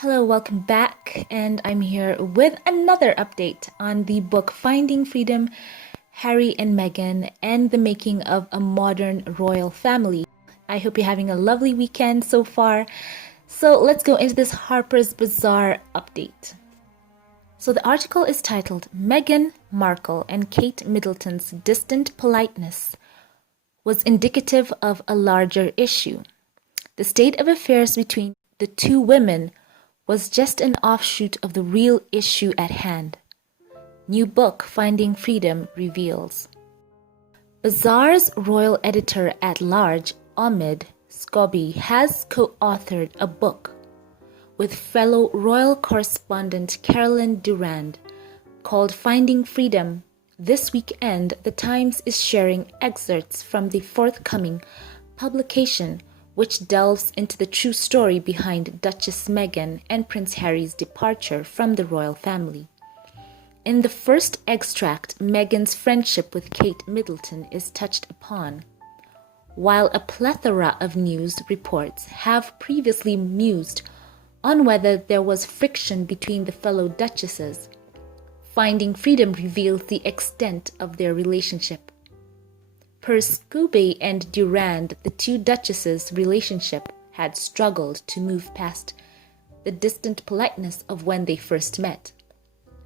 Hello, welcome back, and I'm here with another update on the book Finding Freedom, Harry and Meghan, and the Making of a Modern Royal Family. I hope you're having a lovely weekend so far. So let's go into this Harper's Bazaar update. So the article is titled, Meghan Markle and Kate Middleton's distant politeness was indicative of a larger issue. The state of affairs between the two women was just an offshoot of the real issue at hand. New book Finding Freedom reveals. Bazaar's royal editor-at-large, Omid Scobie, has co-authored a book with fellow royal correspondent Carolyn Durand called Finding Freedom. This weekend, The Times is sharing excerpts from the forthcoming publication, which delves into the true story behind Duchess Meghan and Prince Harry's departure from the royal family. In the first extract, Meghan's friendship with Kate Middleton is touched upon, while a plethora of news reports have previously mused on whether there was friction between the fellow duchesses. Finding Freedom reveals the extent of their relationship. Per Scobie and Durand, the two duchesses' relationship had struggled to move past the distant politeness of when they first met.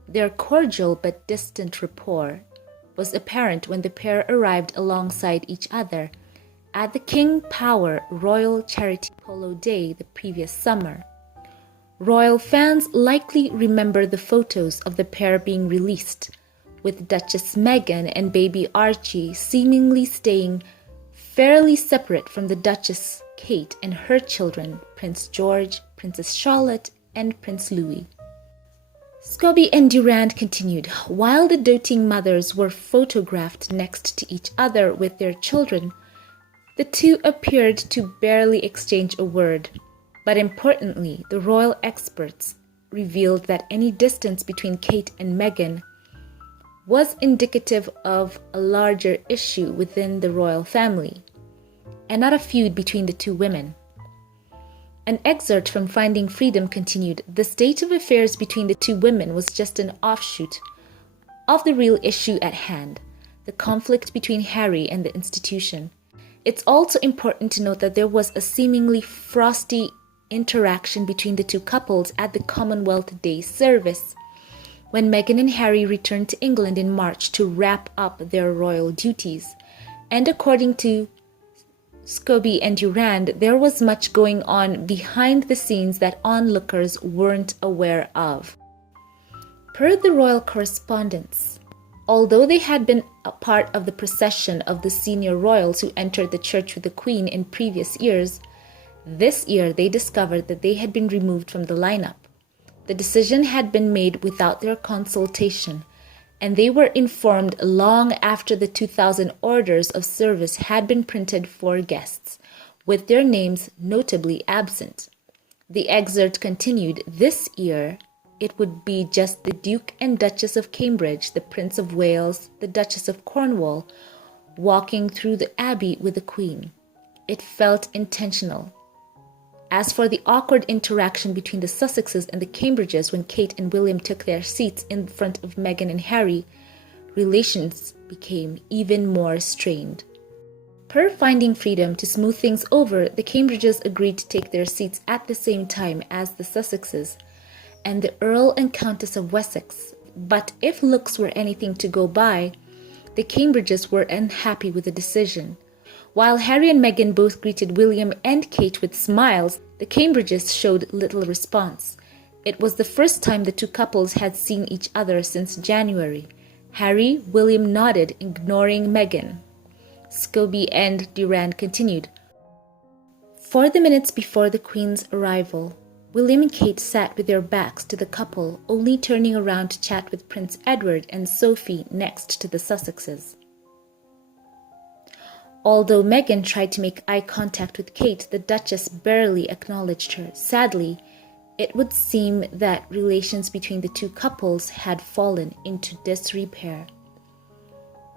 Their cordial but distant rapport was apparent when the pair arrived alongside each other at the King Power Royal Charity Polo Day the previous summer. Royal fans likely remember the photos of the pair being released, with Duchess Meghan and baby Archie seemingly staying fairly separate from the Duchess Kate and her children, Prince George, Princess Charlotte, and Prince Louis. Scobie and Durand continued, while the doting mothers were photographed next to each other with their children, the two appeared to barely exchange a word. But importantly, the royal experts revealed that any distance between Kate and Meghan was indicative of a larger issue within the royal family, and not a feud between the two women. An excerpt from Finding Freedom continued, the state of affairs between the two women was just an offshoot of the real issue at hand, the conflict between Harry and the institution. It's also important to note that there was a seemingly frosty interaction between the two couples at the Commonwealth Day Service, when Meghan and Harry returned to England in March to wrap up their royal duties. And according to Scobie and Durand, there was much going on behind the scenes that onlookers weren't aware of. Per the royal correspondence, although they had been a part of the procession of the senior royals who entered the church with the Queen in previous years, this year they discovered that they had been removed from the lineup. The decision had been made without their consultation, and they were informed long after the 2000 orders of service had been printed for guests, with their names notably absent. The excerpt continued, this year it would be just the Duke and Duchess of Cambridge, the Prince of Wales, the Duchess of Cornwall, walking through the Abbey with the Queen. It felt intentional. As for the awkward interaction between the Sussexes and the Cambridges when Kate and William took their seats in front of Meghan and Harry, relations became even more strained. Per Finding Freedom, to smooth things over, the Cambridges agreed to take their seats at the same time as the Sussexes and the Earl and Countess of Wessex. But if looks were anything to go by, the Cambridges were unhappy with the decision. While Harry and Meghan both greeted William and Kate with smiles, the Cambridges showed little response. It was the first time the two couples had seen each other since January. William nodded, ignoring Meghan. Scobie and Durand continued. For the minutes before the Queen's arrival, William and Kate sat with their backs to the couple, only turning around to chat with Prince Edward and Sophie next to the Sussexes. Although Meghan tried to make eye contact with Kate, the Duchess barely acknowledged her. Sadly, it would seem that relations between the two couples had fallen into disrepair.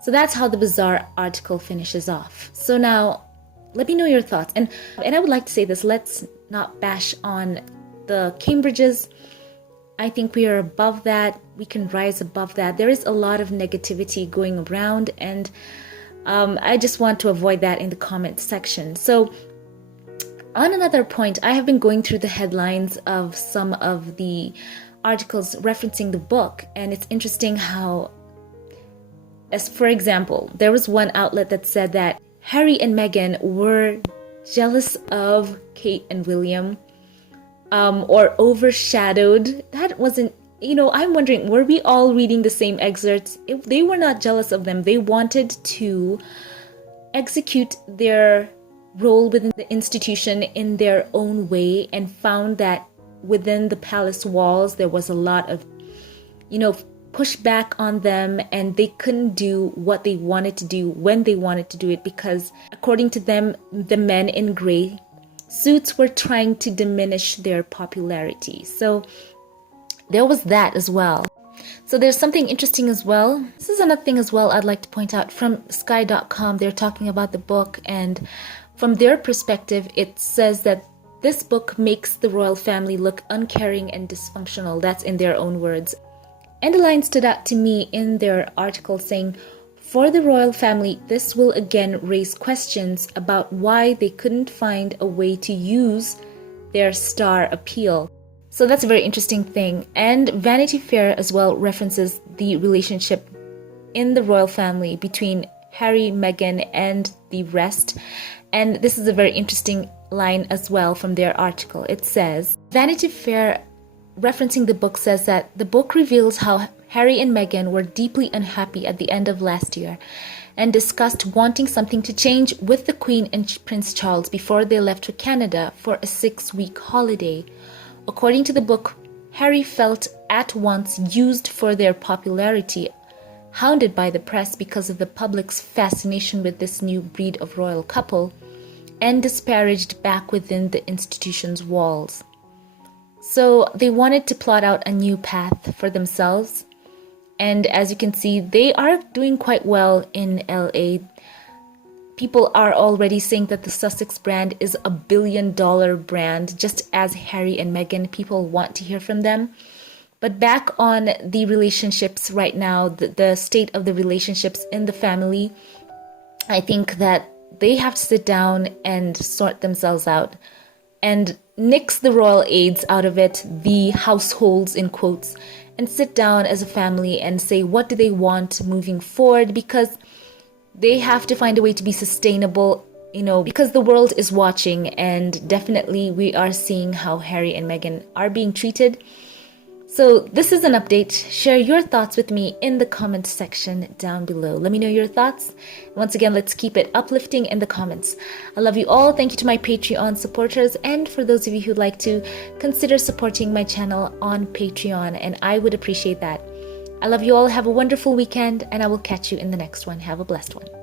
So that's how the Bazaar article finishes off. So now, let me know your thoughts. And I would like to say this, let's not bash on the Cambridges. I think we are above that. We can rise above that. There is a lot of negativity going around, and I just want to avoid that in the comment section. So on another point, I have been going through the headlines of some of the articles referencing the book, and it's interesting how, as for example, there was one outlet that said that Harry and Meghan were jealous of Kate and William, or overshadowed. That wasn't, I'm wondering, were we all reading the same excerpts? If they were not jealous of them, they wanted to execute their role within the institution in their own way, and found that within the palace walls there was a lot of, pushback on them, and they couldn't do what they wanted to do when they wanted to do it, because according to them, the men in gray suits were trying to diminish their popularity. So there was that as well. So there's something interesting as well. This is another thing as well I'd like to point out from sky.com. They're talking about the book, and from their perspective, it says that this book makes the royal family look uncaring and dysfunctional. That's in their own words. And a line stood out to me in their article saying, for the royal family, this will again raise questions about why they couldn't find a way to use their star appeal. So that's a very interesting thing. And Vanity Fair as well references the relationship in the royal family between Harry, Meghan, and the rest. And this is a very interesting line as well from their article. It says, Vanity Fair referencing the book says that the book reveals how Harry and Meghan were deeply unhappy at the end of last year and discussed wanting something to change with the Queen and Prince Charles before they left for Canada for a 6-week holiday. According to the book, Harry felt at once used for their popularity, hounded by the press because of the public's fascination with this new breed of royal couple, and disparaged back within the institution's walls. So they wanted to plot out a new path for themselves. And as you can see, they are doing quite well in LA. People are already saying that the Sussex brand is a $1 billion brand, just as Harry and Meghan. People want to hear from them. But back on the relationships right now, the state of the relationships in the family, I think that they have to sit down and sort themselves out and nix the royal aides out of it, the households in quotes, and sit down as a family and say what do they want moving forward, because they have to find a way to be sustainable, because the world is watching, and definitely we are seeing how Harry and Meghan are being treated. So this is an update. Share your thoughts with me in the comment section down below. Let me know your thoughts. Once again, let's keep it uplifting in the comments. I love you all. Thank you to my Patreon supporters, and for those of you who'd like to, consider supporting my channel on Patreon, and I would appreciate that. I love you all. Have a wonderful weekend, and I will catch you in the next one. Have a blessed one.